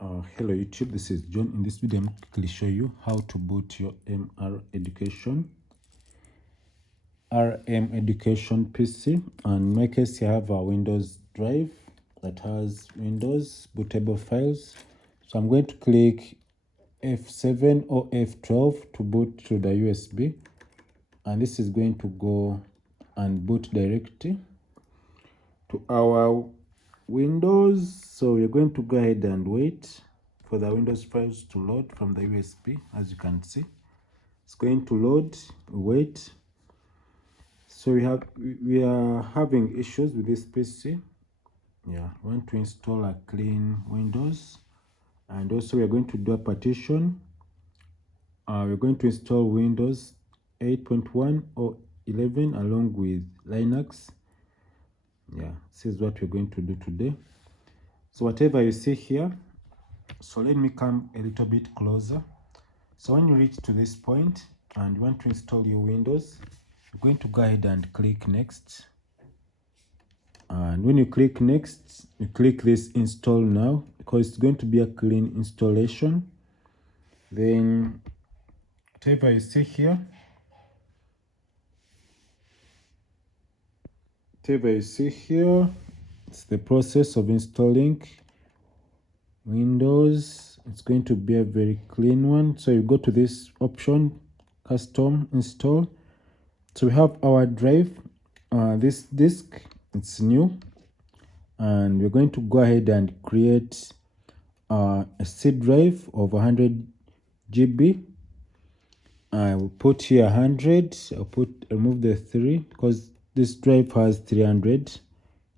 Hello YouTube, this is John. In this video I'm quickly show you how to boot your RM Education PC. And in my case, I have a Windows drive that has Windows bootable files. So I'm going to click F7 or F12 to boot to the USB, and this is going to go and boot directly to our Windows. So we're going to go ahead and wait for the Windows files to load from the USB. As you can see, it's going to load. Wait. So we are having issues with this PC. Yeah, we want to install a clean Windows, and also we are going to do a partition. We're going to install Windows 8.1 or 11 along with Linux. Yeah, this is what we're going to do today. So whatever you see here, so let me come a little bit closer. So when you reach to this point and you want to install your Windows, you're going to go ahead and click next. And when you click next, you click this install now, because it's going to be a clean installation. Then whatever you see here, it's the process of installing Windows. It's going to be a very clean one. So you go to this option, custom install. So we have our drive, this disk, it's new, and we're going to go ahead and create a C drive of 100 GB. I will put here 100. Remove the 3 because this drive has 300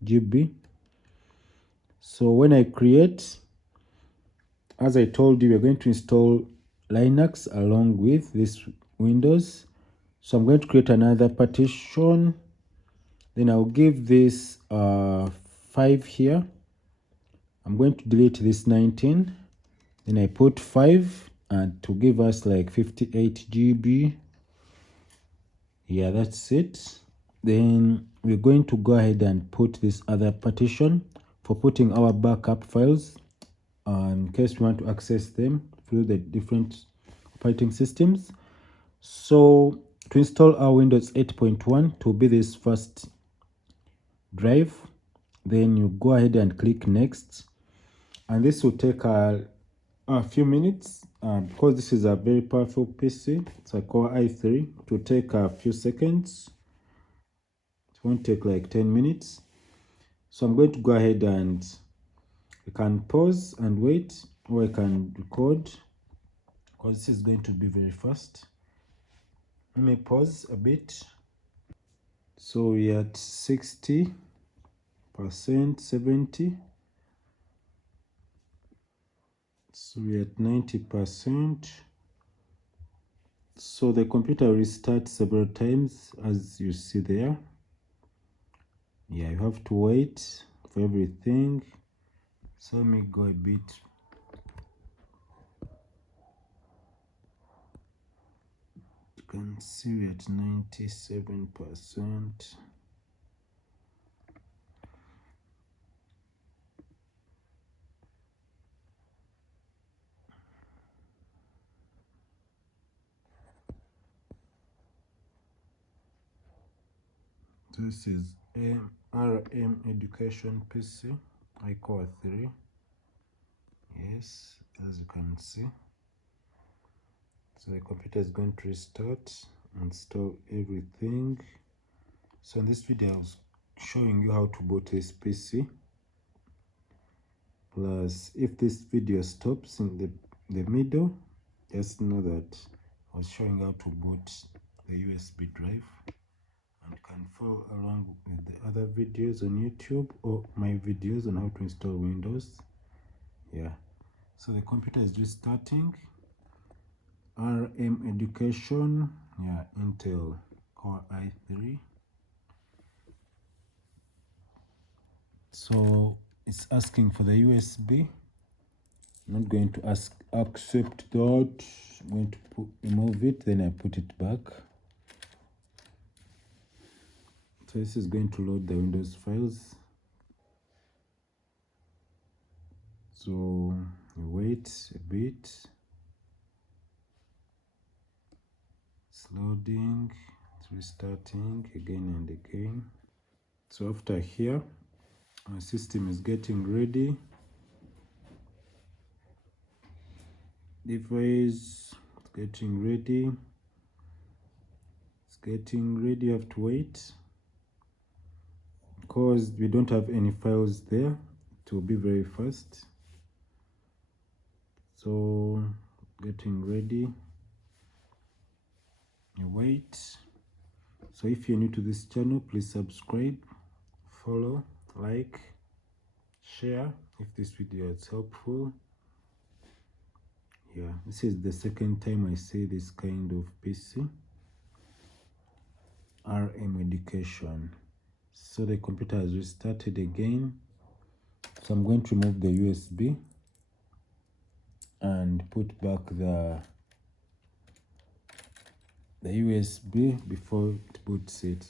GB. So when I create, as I told you, we're going to install Linux along with this Windows. So I'm going to create another partition. Then I'll give this 5 here. I'm going to delete this 19. Then I put 5 and to give us like 58 GB. Yeah, that's it. Then we're going to go ahead and put this other partition for putting our backup files in case we want to access them through the different operating systems. So to install our Windows 8.1 to be this first drive, then you go ahead and click next, and this will take a few minutes because this is a very powerful PC. It's a Core i3. It will take a few seconds. It won't take like 10 minutes. So I'm going to go ahead and you can pause and wait, or I can record because this is going to be very fast. Let me pause a bit. So we're at 60%, 70%. So we're at 90%. So the computer restarts several times, as you see there. Yeah, you have to wait for everything. So let me go a bit. You can see we're at 97%. This is RM Education PC, Core 3. Yes, as you can see. So the computer is going to restart, install everything. So in this video I was showing you how to boot this PC. Plus, if this video stops in the middle, just know that I was showing how to boot the USB drive. And you can follow along with the other videos on YouTube or my videos on how to install Windows. Yeah, so the computer is restarting. RM Education, yeah, Intel Core i3. So it's asking for the USB. I'm not going to accept that. I'm going to remove it, then I put it back. So this is going to load the Windows files. So You wait a bit. It's loading, it's restarting again and again. So after here, our system is getting ready. Device is getting ready. It's getting ready. You have to wait because we don't have any files there. It will be very fast. So getting ready. You wait. So if you're new to this channel, please subscribe, follow, like, share if this video is helpful. Yeah, this is the second time I say this kind of PC. RM education. So the computer has restarted again. So I'm going to remove the USB and put back the USB before it boots it.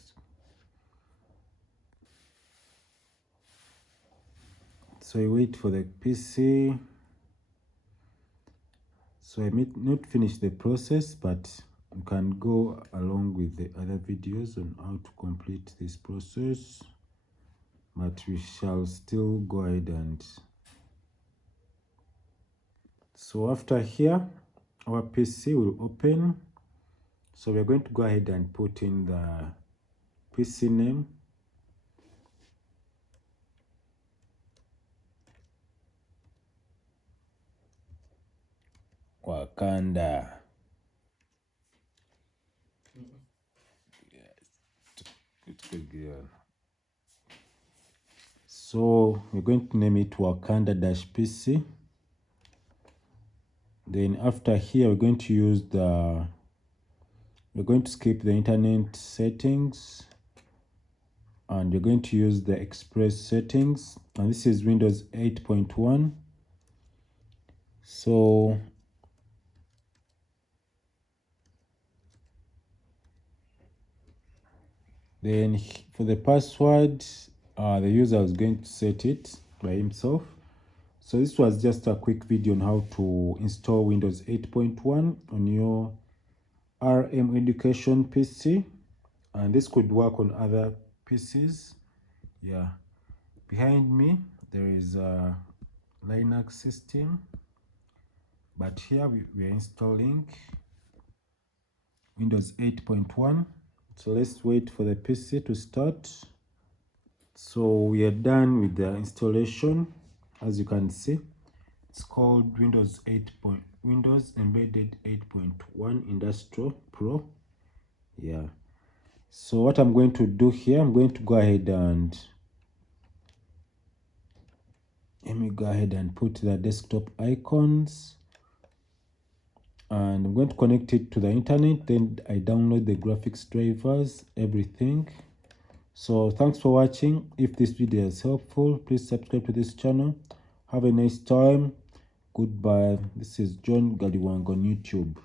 So I wait for the PC. So I may not finish the process, but you can go along with the other videos on how to complete this process. But we shall still go ahead and... So after here, our PC will open. So we're going to go ahead and put in the PC name. Wakanda. Good girl. So we're going to name it Wakanda-PC. Then after here, we're going to use we're going to skip the internet settings, and we're going to use the express settings, and this is Windows 8.1. So then for the password, the user is going to set it by himself. So this was just a quick video on how to install Windows 8.1 on your RM education PC, and this could work on other PCs. Yeah, behind me there is a Linux system, but here we are installing Windows 8.1. So let's wait for the PC to start. So we are done with the installation. As you can see, it's called Windows Embedded 8.1 Industrial Pro. Yeah. So what I'm going to do here, I'm going to go ahead and put the desktop icons, and I'm going to connect it to the internet. Then I download the graphics drivers, everything. So thanks for watching. If this video is helpful, please subscribe to this channel. Have a nice time. Goodbye. This is John Galiwango on YouTube.